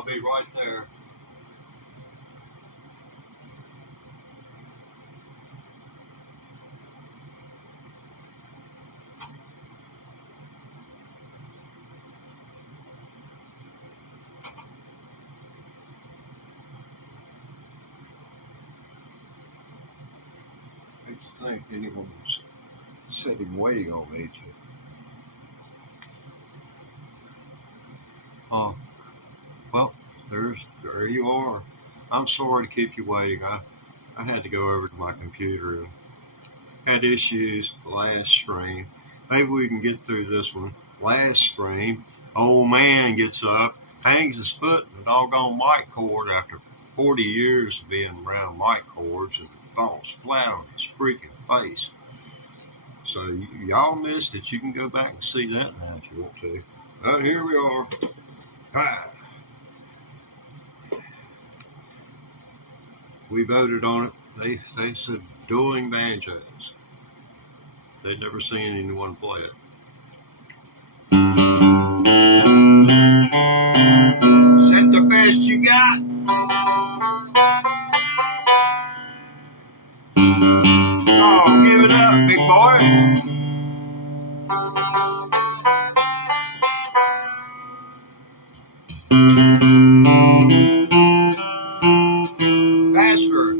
I'll be right there. I hate to think anyone was sitting waiting on me to. Oh, well, there you are. I'm sorry to keep you waiting. I had to go over to my computer and had issues the last stream. Maybe we can get through this one. Last stream, old man gets up, hangs his foot in the doggone mic cord after 40 years of being around mic cords and falls flat on his freaking face. So y'all missed it. You can go back and see that now if you want to. But here we are. Hi. We voted on it. They said Dueling Banjos. They'd never seen anyone play it. Is that the best you got? Oh, give it up, big boy. Faster.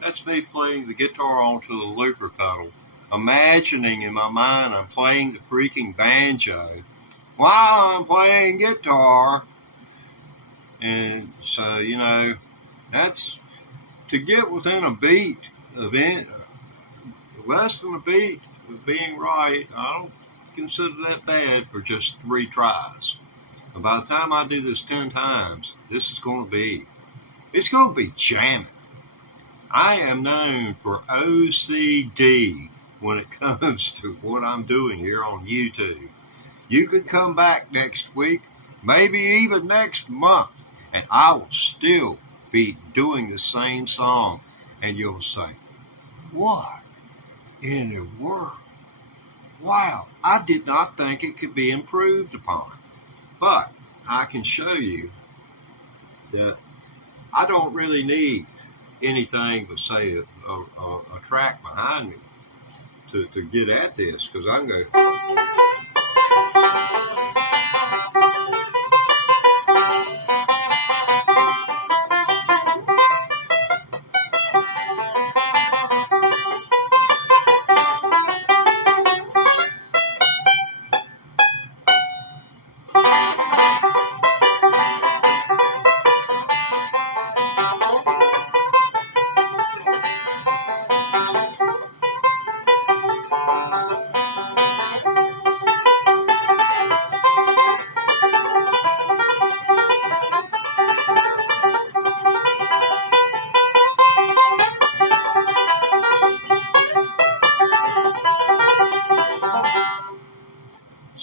That's me playing the guitar onto the looper pedal, imagining in my mind I'm playing the freaking banjo while I'm playing guitar. And so, you know, that's to get within a beat of it, less than a beat of being right. I don't consider that bad for just 3 tries. And by the time I do this 10 times, this is going to be, it's going to be jamming. I am known for OCD when it comes to what I'm doing here on YouTube. You could come back next week, maybe even next month, and I will still be doing the same song. And you'll say, what in the world? Wow, I did not think it could be improved upon. But I can show you that I don't really need anything but say a track behind me to get at this, because I can go.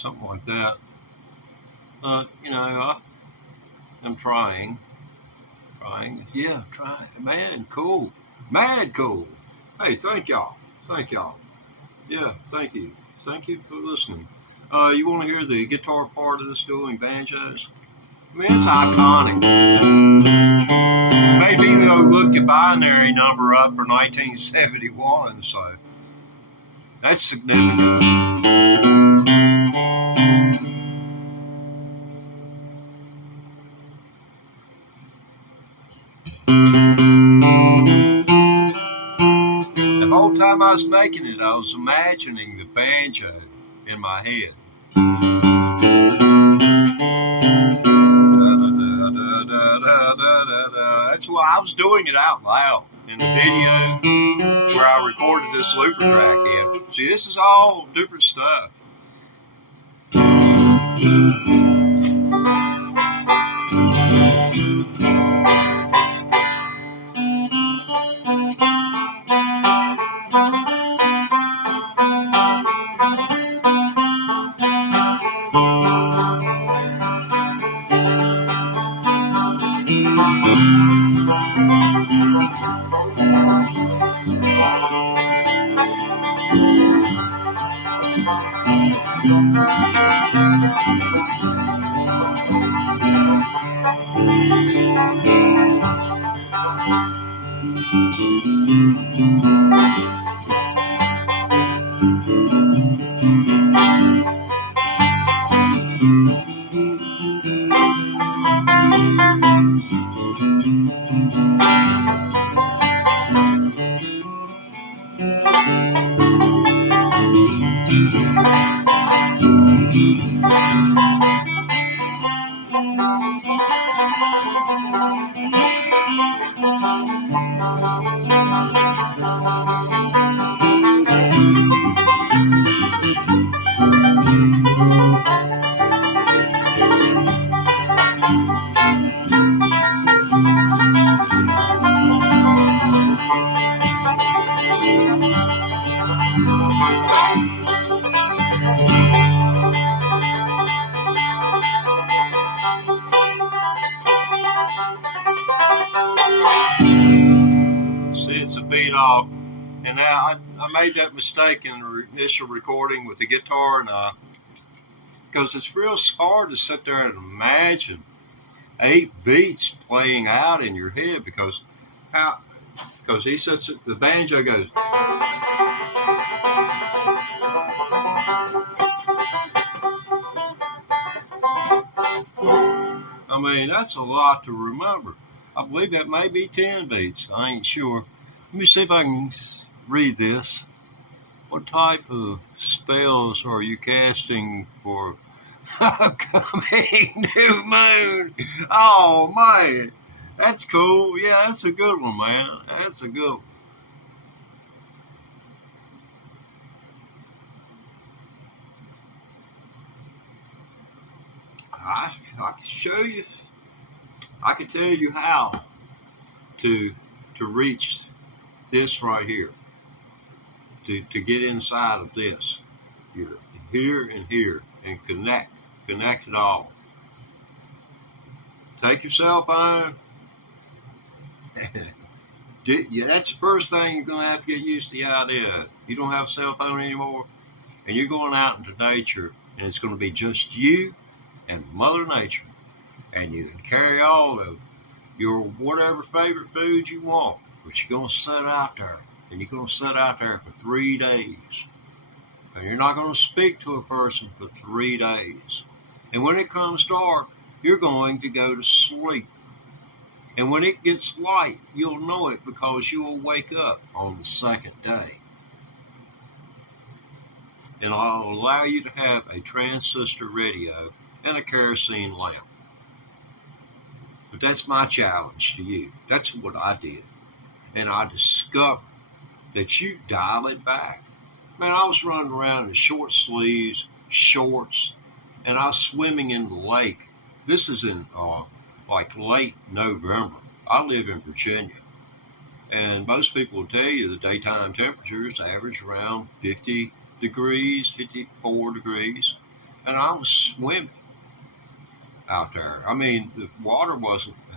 something like that. But, you know, I'm trying. Yeah, trying. Man, cool. Mad cool. Hey, thank y'all. Yeah, thank you. Thank you for listening. You want to hear the guitar part of this Dueling Banjos? I mean, it's iconic. Made me go look the binary number up for 1971, so that's significant. The whole time I was making it, I was imagining the banjo in my head. That's why I was doing it out loud in the video where I recorded this looper track in. See, this is all different stuff. Beat off, and now I made that mistake in the initial recording with the guitar, and because it's real hard to sit there and imagine 8 beats playing out in your head, because he sets it, the banjo goes. I mean, that's a lot to remember. I believe that may be 10 beats. I ain't sure. Let me see if I can read this. What type of spells are you casting for upcoming new moon? Oh, man. That's cool. Yeah, that's a good one, man. That's a good one. I can show you. I can tell you how to reach this right here, to get inside of this. You're here and here, and connect it all. Take your cell phone. Yeah, that's the first thing you're going to have to get used to the idea of. You don't have a cell phone anymore, and you're going out into nature, and it's going to be just you and Mother Nature, and you can carry all of your whatever favorite food you want. But you're going to sit out there, and you're going to sit out there for 3 days. And you're not going to speak to a person for 3 days. And when it comes dark, you're going to go to sleep. And when it gets light, you'll know it because you will wake up on the second day. And I'll allow you to have a transistor radio and a kerosene lamp. But that's my challenge to you. That's what I did. And I discovered that you dial it back. Man, I was running around in short sleeves, shorts, and I was swimming in the lake. This is in like late November. I live in Virginia. And most people will tell you the daytime temperatures average around 50 degrees, 54 degrees. and I was swimming out there. I mean, the water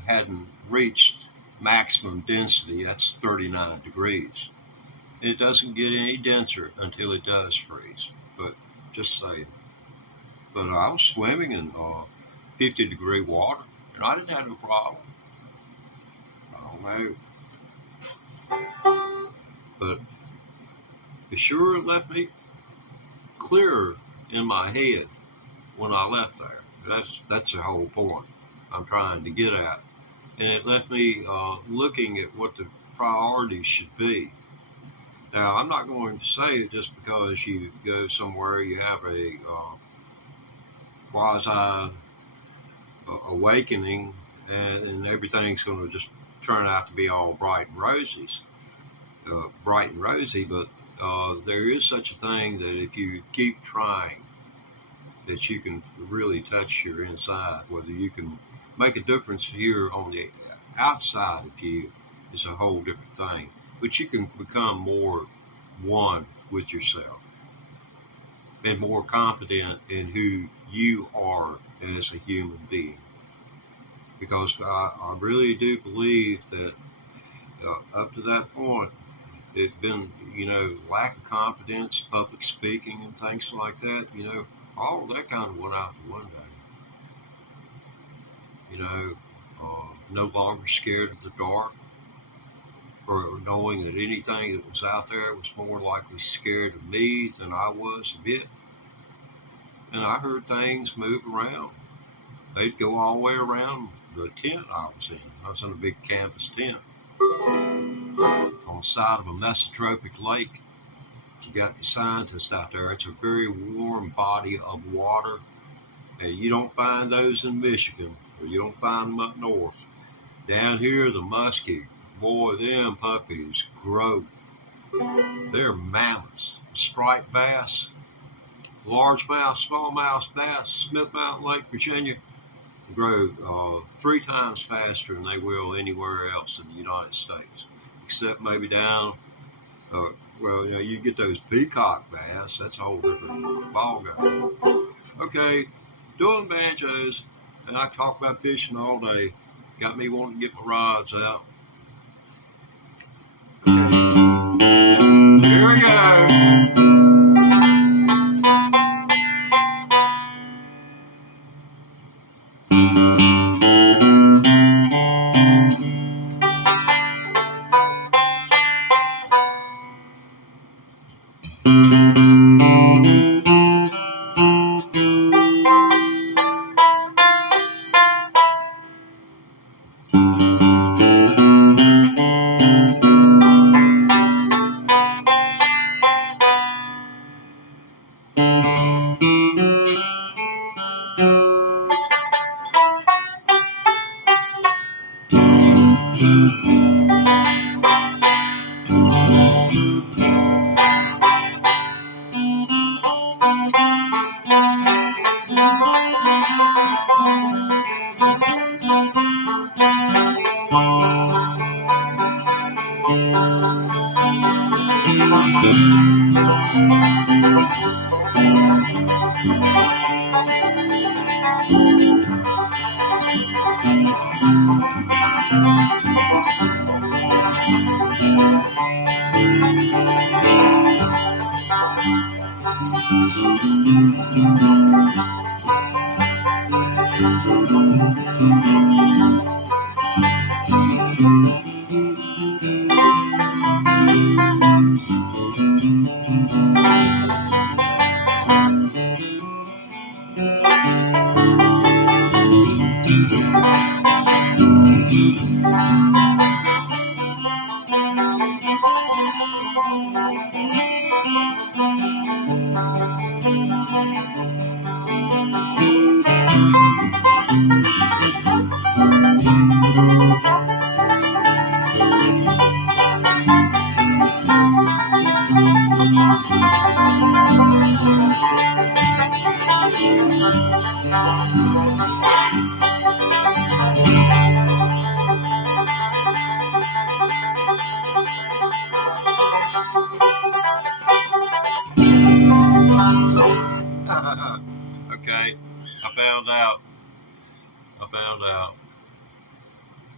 hadn't reached maximum density. That's 39 degrees. It doesn't get any denser until it does freeze. But just saying. But I was swimming in 50-degree water, and I didn't have no problem. I don't know. But it sure left me clearer in my head when I left there. That's the whole point I'm trying to get at. And it left me looking at what the priorities should be. Now, I'm not going to say it just because you go somewhere, you have a quasi awakening, and everything's going to just turn out to be all bright and rosy. But there is such a thing that if you keep trying, that you can really touch your inside. Whether you can make a difference here on the outside of you is a whole different thing. But you can become more one with yourself and more confident in who you are as a human being. Because I really do believe that up to that point, it's been, lack of confidence, public speaking and things like that, all of that kind of went out the window. No longer scared of the dark, or knowing that anything that was out there was more likely scared of me than I was of it. And I heard things move around. They'd go all the way around the tent I was in. I was in a big canvas tent on the side of a mesotropic lake. You got the scientists out there. It's a very warm body of water, and you don't find those in Michigan, or you don't find them up north. Down here, the muskie, boy, them puppies grow. They're mammoths. Striped bass, largemouth, smallmouth bass, Smith Mountain Lake, Virginia, grow 3 times faster than they will anywhere else in the United States, except maybe down. You get those peacock bass. That's a whole different ballgame. Okay, doing banjos, and I talk about fishing all day. Got me wanting to get my rods out. Okay. Here we go. Okay, I found out.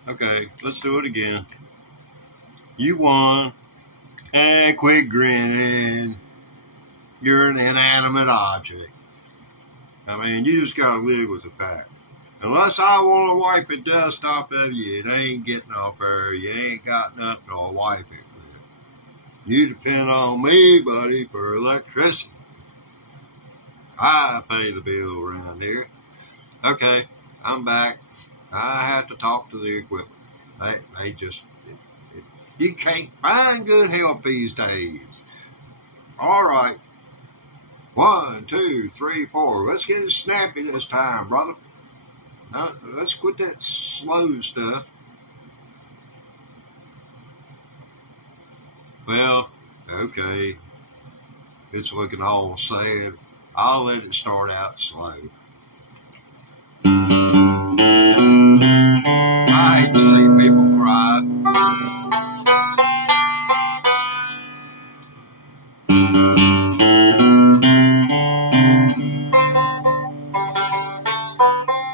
Okay, let's do it again. You won. And quit grinning. You're an inanimate object. I mean, you just gotta live with the fact. Unless I want to wipe the dust off of you, it ain't getting off there. You ain't got nothing to wipe it with. You depend on me, buddy, for electricity. I pay the bill around here. Okay, I'm back. I have to talk to the equipment. They just, you can't find good help these days. All right. 1, 2, 3, 4. Let's get it snappy this time, brother. Let's quit that slow stuff. Well, okay. It's looking all sad. I'll let it start out slow. I hate to see people cry.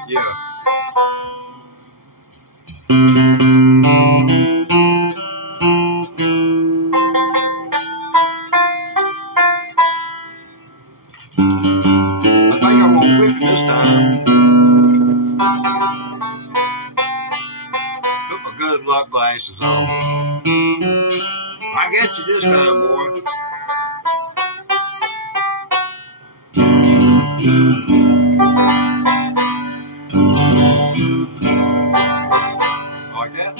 Yeah. I think I'm gonna whip it this time. Put my good luck glasses on. I get you this time, boy. Like that?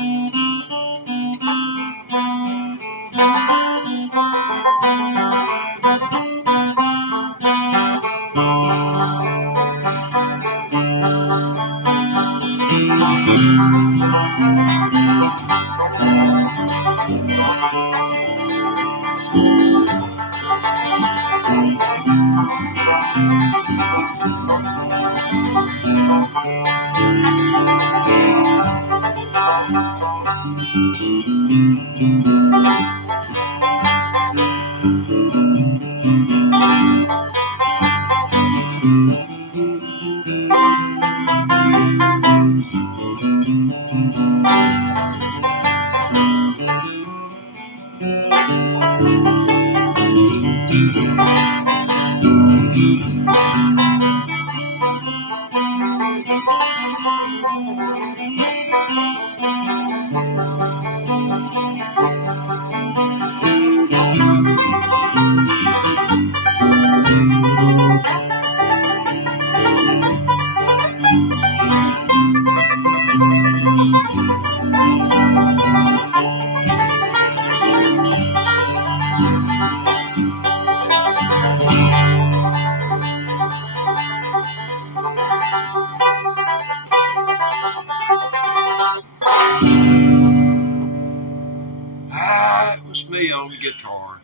It was me on the guitar.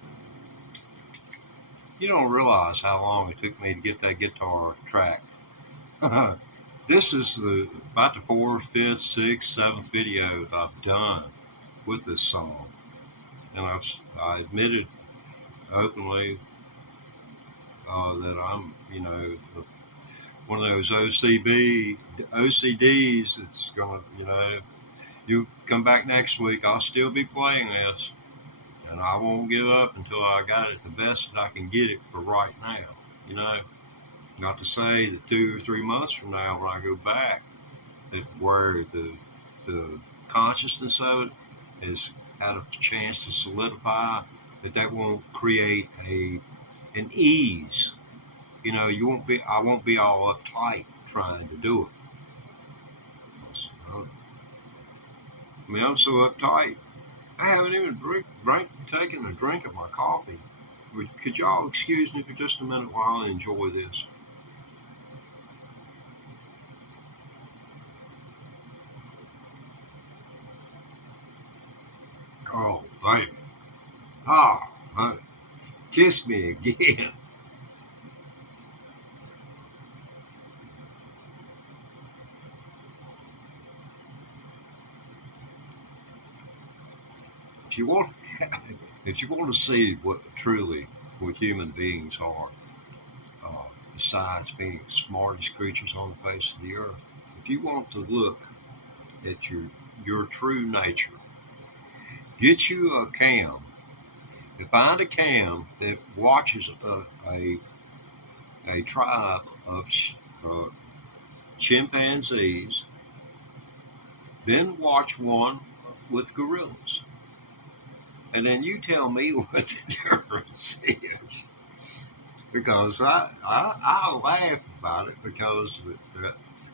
You don't realize how long it took me to get that guitar tracked. This is about the 4th, 5th, 6th, 7th video I've done with this song. And I admitted openly that I'm, one of those OCDs that's going to, you come back next week, I'll still be playing this. And I won't give up until I got it the best that I can get it for right now, Not to say that 2 or 3 months from now when I go back, that where the consciousness of it has had a chance to solidify, that won't create an ease. I won't be all uptight trying to do it. I'm so uptight. I haven't even taken a drink of my coffee. Could y'all excuse me for just a minute while I enjoy this? Oh, baby. Oh, honey. Kiss me again. If you want to see what human beings are, besides being the smartest creatures on the face of the earth. If you want to look at your true nature, get you a cam. Find a cam that watches a tribe of chimpanzees, then watch one with gorillas. And then you tell me what the difference is. Because I laugh about it because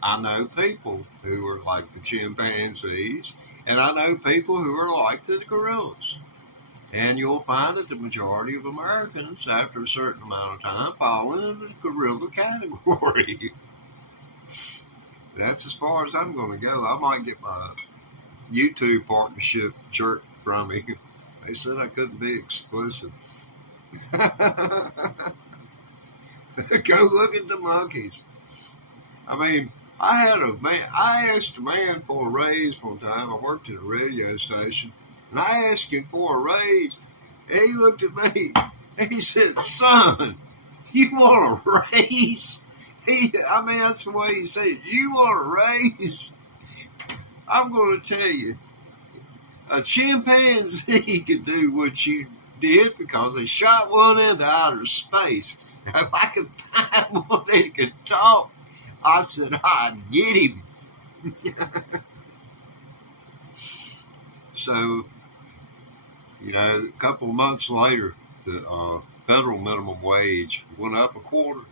I know people who are like the chimpanzees, and I know people who are like the gorillas. And you'll find that the majority of Americans, after a certain amount of time, fall into the gorilla category. That's as far as I'm going to go. I might get my YouTube partnership jerked from me. They said I couldn't be exclusive. Go look at the monkeys. I mean, I asked a man for a raise one time. I worked at a radio station, and I asked him for a raise. And he looked at me, and he said, "Son, you want a raise?" That's the way he said it. "You want a raise?" I'm going to tell you, a chimpanzee could do what you did because they shot one into outer space. Now, if I could find one that could talk, I said I'd get him. So, a couple of months later, the federal minimum wage went up a quarter.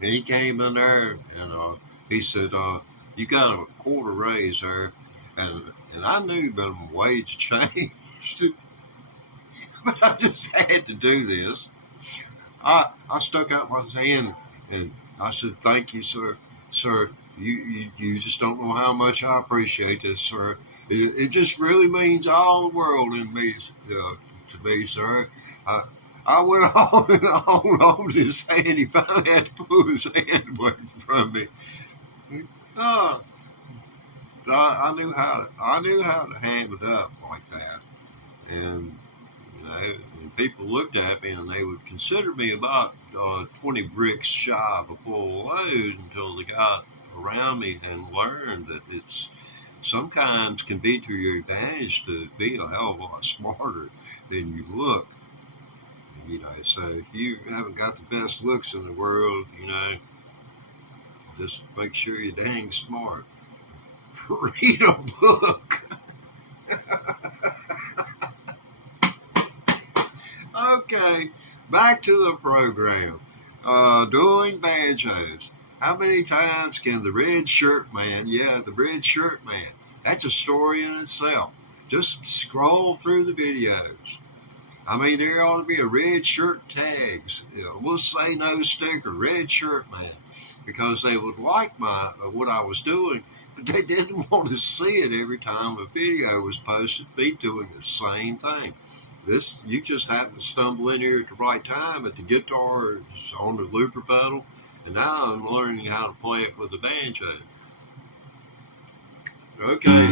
And he came in there and he said, "You got a quarter raise there." And I knew minimum wage changed. But I just had to do this. I stuck out my hand and I said, "Thank you, sir. Sir, you just don't know how much I appreciate this, sir. It just really means all the world to me, sir." I went on and on his hand. He finally had to pull his hand away from me. I knew how to ham it up like that, and and people looked at me and they would consider me about 20 bricks shy of a full load until they got around me and learned that it's sometimes can be to your advantage to be a hell of a lot smarter than you look. So if you haven't got the best looks in the world, just make sure you're dang smart. Read a book. Okay, back to the program. Dueling Banjos. How many times can the red shirt man, the red shirt man, that's a story in itself. Just scroll through the videos. There ought to be a red shirt tags. We'll say no sticker, red shirt man, because they would like what I was doing, but they didn't want to see it every time a video was posted, me doing the same thing. You just happen to stumble in here at the right time, but the guitar is on the looper pedal, and now I'm learning how to play it with the banjo. Okay.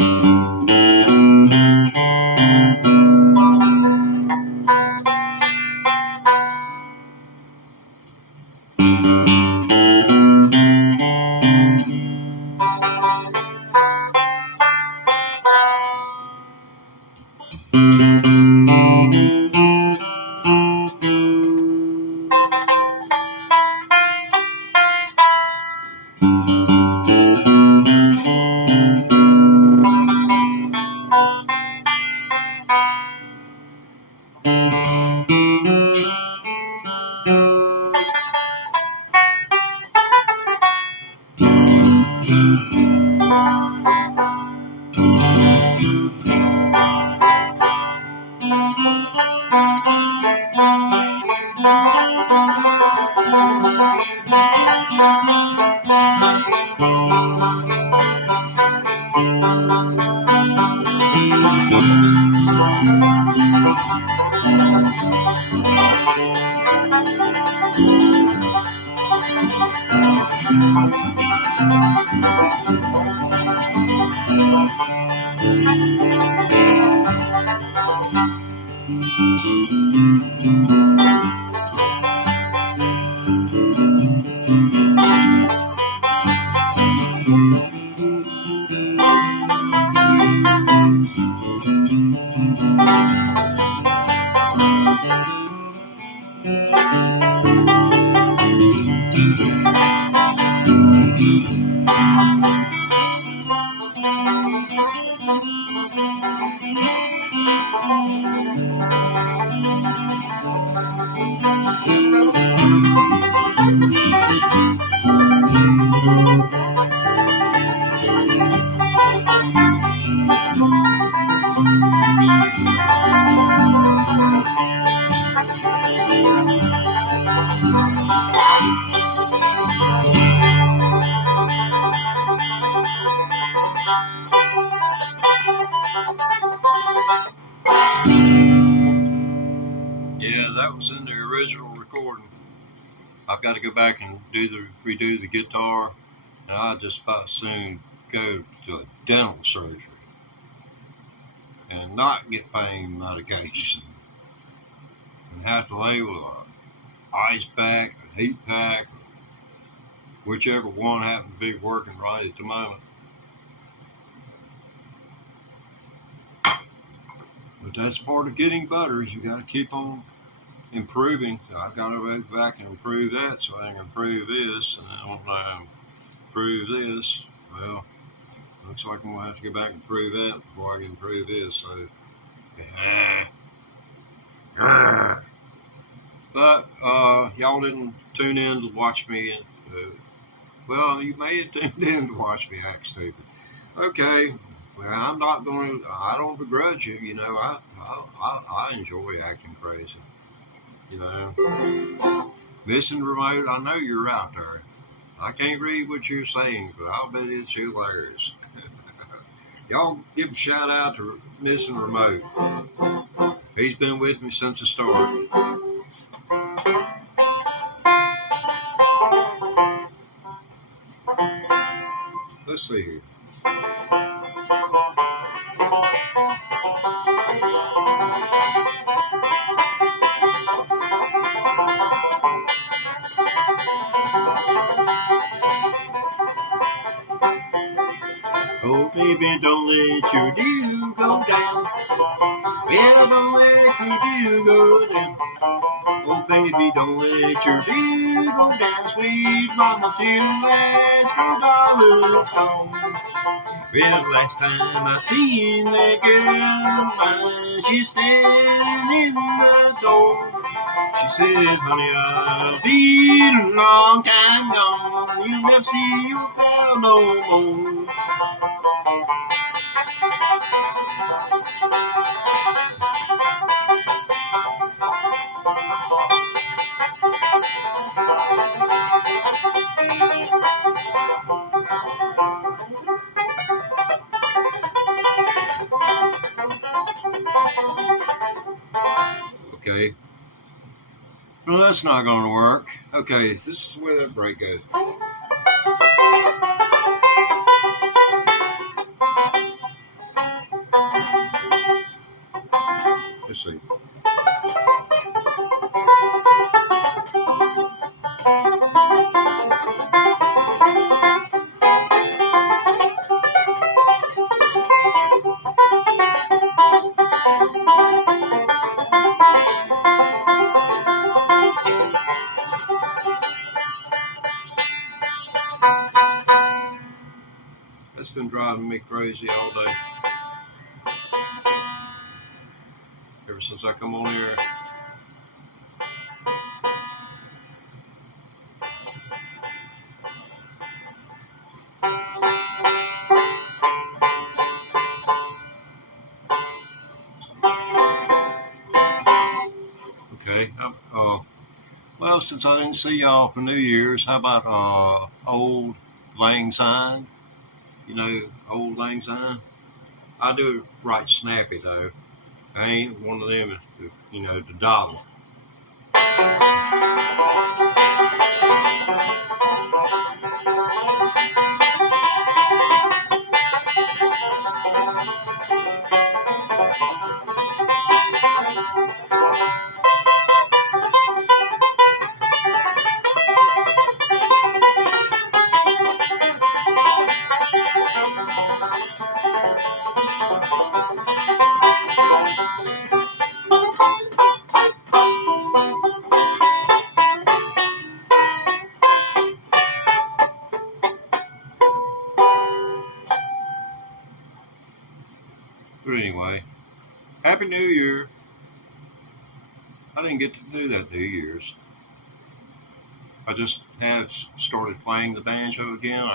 I've got to go back and redo the guitar, and I'll just about soon go to a dental surgery and not get pain medication and have to lay with a ice pack, a heat pack, whichever one happens to be working right at the moment. But that's part of getting better, is you got to keep on improving. So I've got to go back and improve that so I can improve this. And then when I improve this, well, looks like I'm going to have to go back and improve that before I can improve this. So, but y'all didn't tune in to watch me. Well, you may have tuned in to watch me act stupid. Okay. Well, I'm not going to, I don't begrudge you, you know, I enjoy acting crazy, you know. Missing remote, I know you're out there. I can't read what you're saying, but I'll bet it's hilarious. Y'all give a shout out to Missing Remote. He's been with me since the start. Let's see here. Oh baby, don't let your dew go down. Yeah, don't let your dew go down. Oh baby, don't let your dew go down. Sweet mama, till last $1 gone. Well, last time I seen that girl, she's standing in the door. She said, honey, I'll be a long time gone. You'll never see your pal no more. Okay. Well, that's not going to work. Okay, this is where that break goes. Let's see. That's been driving me crazy all day. Ever since I come on here. Okay. Well, since I didn't see y'all for New Year's, how about Old Lang Syne? You know, Old Lang Syne? I do it right snappy, though. I ain't one of them, you know, the dollar. But anyway, Happy New Year. I didn't get to do that New Year's. I just have started playing the banjo again.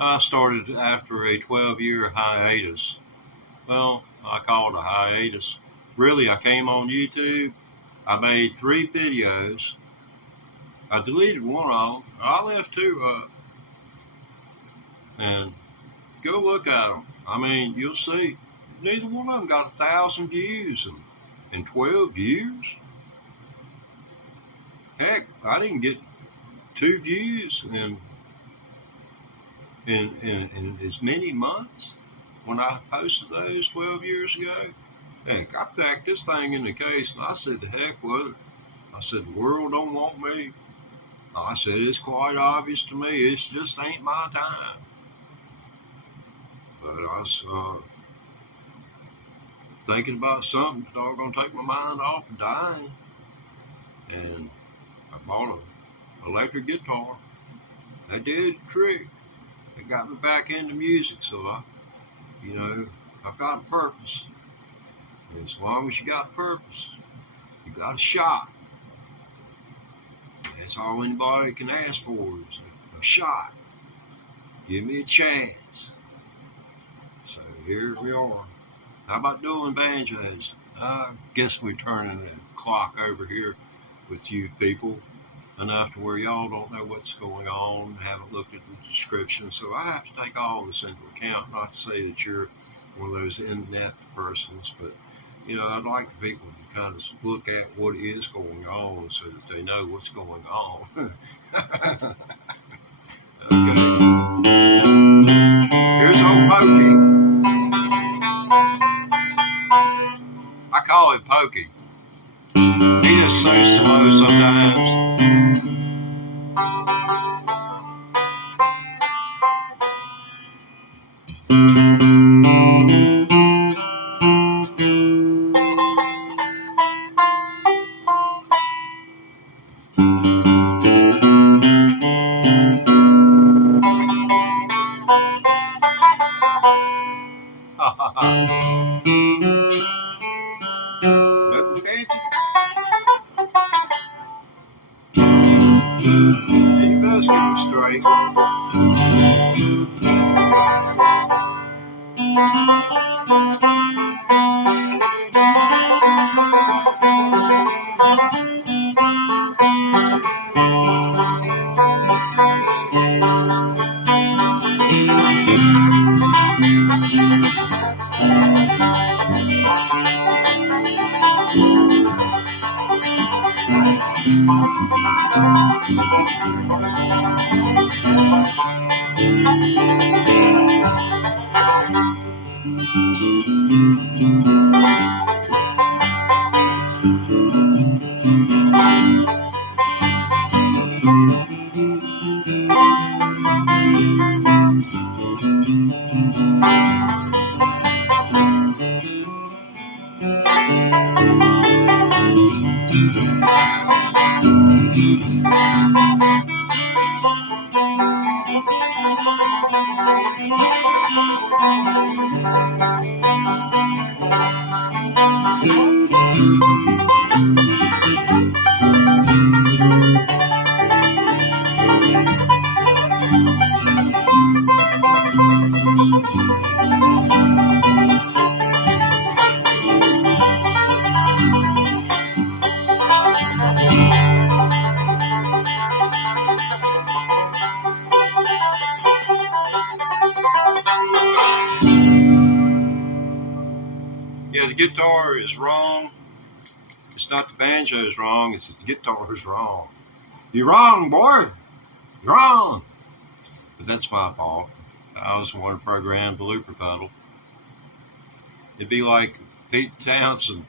I started after a 12-year hiatus. Well, I call it a hiatus. Really, I came on YouTube. I made 3 videos. I deleted one of them. I left 2 up. And go look at them. I mean, you'll see. Neither one of them got 1,000 views in 12 years. Heck, I didn't get 2 views in as many months when I posted those 12 years ago. Heck, I packed this thing in the case and I said, the heck with it. I said, the world don't want me. I said, it's quite obvious to me, it just ain't my time. But I was thinking about something that's all going to take my mind off of dying. And I bought an electric guitar. That did the trick. It got me back into music, so I've got a purpose. And as long as you got a purpose, you got a shot. That's all anybody can ask for is a shot. Give me a chance. So here we are. How about doing banjos? I guess we're turning the clock over here with you people enough to where y'all don't know what's going on, haven't looked at the description. So I have to take all this into account. Not to say that you're one of those in-depth persons, but I'd like the people to kind of look at what is going on so that they know what's going on. Okay. Here's old Pokey. I call him Pokey. He just so slow sometimes. Nothing fancy. He does get me straight. Yeah, the guitar is wrong. It's not the banjo is wrong, it's the guitar is wrong. You're wrong, boy. You're wrong. But that's my fault. I was the one who programmed the looper pedal. It'd be like Pete Townsend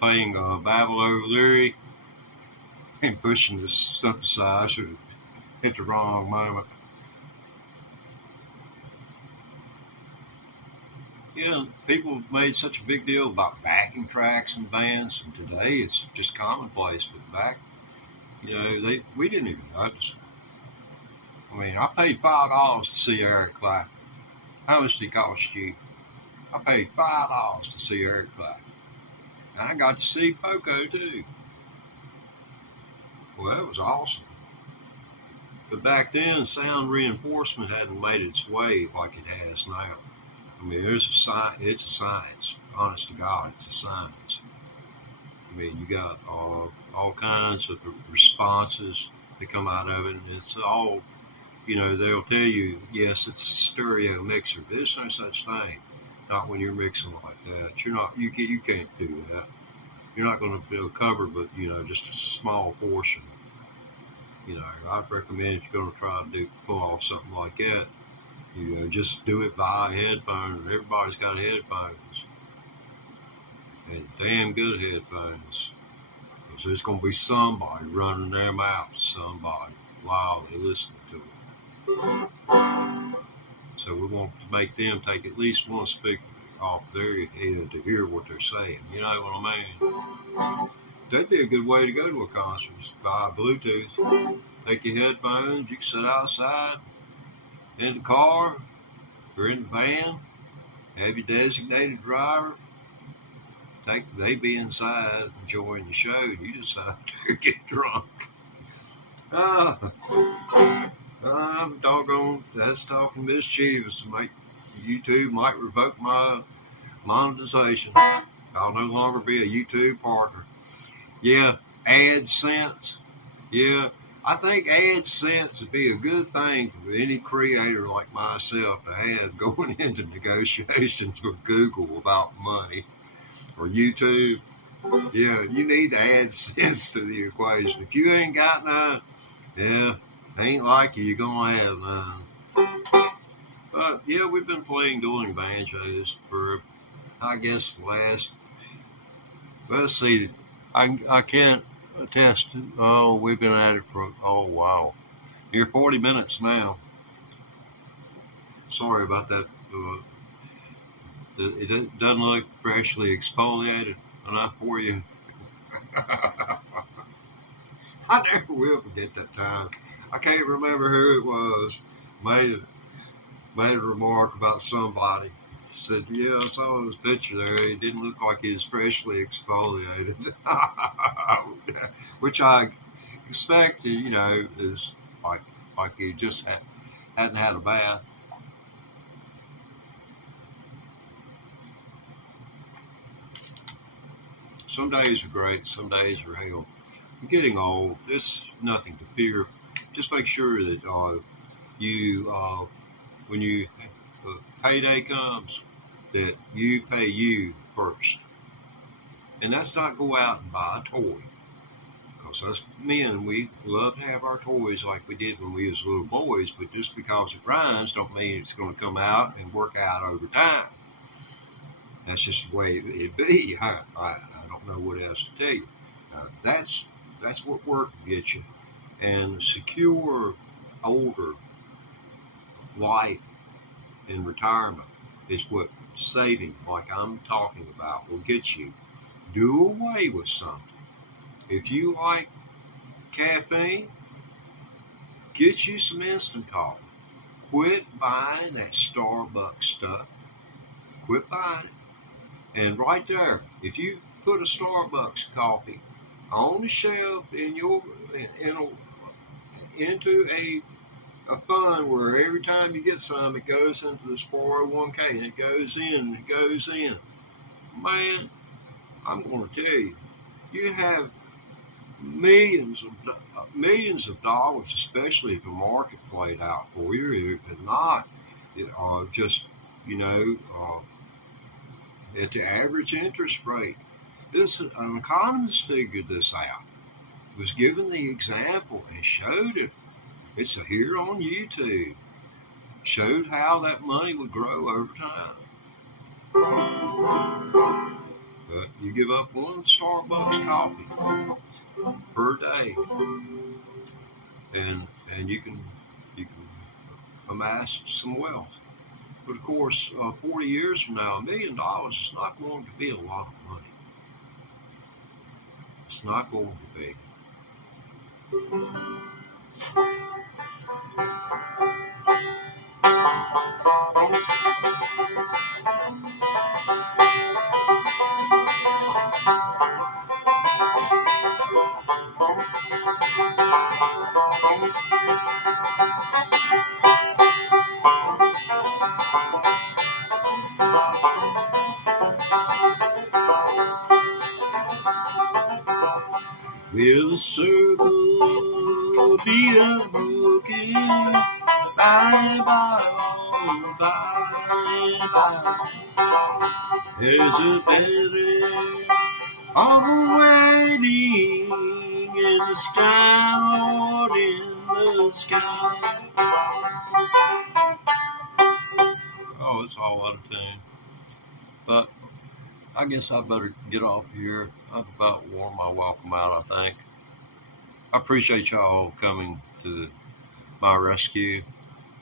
playing Babel O'Leary and pushing the synthesizer at the wrong moment. Yeah, people made such a big deal about backing tracks in bands, and today it's just commonplace. But back, we didn't even notice. I mean, I paid $5 to see Eric Clapton. How much did it cost you? I paid $5 to see Eric Clapton. And I got to see Poco too. Well, that was awesome. But back then, sound reinforcement hadn't made its way like it has now. I mean, it's a science. Honest to God, it's a science. I mean, you got all kinds of responses that come out of it, and it's all, they'll tell you, yes, it's a stereo mixer. There's no such thing. Not when you're mixing like that. You can't do that. You're not going to be able to cover, but just a small portion. I'd recommend if you're going to try to pull off something like that, just do it via headphones. Everybody's got headphones, and damn good headphones. Because there's going to be somebody running their mouth to somebody while they listen to it. So we want to make them take at least one speaker off their head to hear what they're saying. You know what I mean? That'd be a good way to go to a concert, via Bluetooth. Take your headphones, you can sit outside, in the car, or in the van, have your designated driver. They be inside enjoying the show. You just sit out there and get drunk. I'm doggone, that's talking mischievous. YouTube might revoke my monetization. I'll no longer be a YouTube partner. Yeah, AdSense. Yeah, I think AdSense would be a good thing for any creator like myself to have going into negotiations with Google about money or YouTube. Yeah, you need to add sense to the equation. If you ain't got none, yeah, ain't like you're going to have none. But yeah, we've been playing dueling banjos for, I guess, the last, let's see, I can't attest. Oh, we've been at it for, oh wow, near 40 minutes now. Sorry about that. It doesn't look freshly exfoliated enough for you. I never will forget that time. I can't remember who it was. Made a remark about somebody. Said, yeah, I saw his picture there. It didn't look like he was freshly exfoliated. Which I expect, is like he just hadn't had a bath. Some days are great, some days are hell. You're getting old. There's nothing to fear. Just make sure that when you payday comes, that you pay you first. And that's not go out and buy a toy. Because us men, we love to have our toys like we did when we was little boys, but just because it rhymes don't mean it's going to come out and work out over time. That's just the way it'd be. I don't know what else to tell you. That's what work gets you. And secure older life in retirement is what saving, like I'm talking about, will get you. Do away with something. If you like caffeine, get you some instant coffee. Quit buying that Starbucks stuff. Quit buying it. And right there, if you put a Starbucks coffee on the shelf into a fund where every time you get some, it goes into this 401k and it goes in and it goes in. Man, I'm going to tell you, you have millions of dollars, especially if the market played out for you. If not, just at the average interest rate. An economist figured this out. Was given the example and showed it. It's here on YouTube. Showed how that money would grow over time. But you give up one Starbucks coffee per day, and you can amass some wealth. But of course, 40 years from now, $1 million is not going to be a lot of money. It's not going to be. Will the circle be unbroken? Bye bye, bye bye. There's a better on the waiting in the sky, Lord, in the sky. Oh, it's all out of tune. But I guess I better get off here. I've about worn my welcome out, I think. I appreciate y'all coming to my rescue.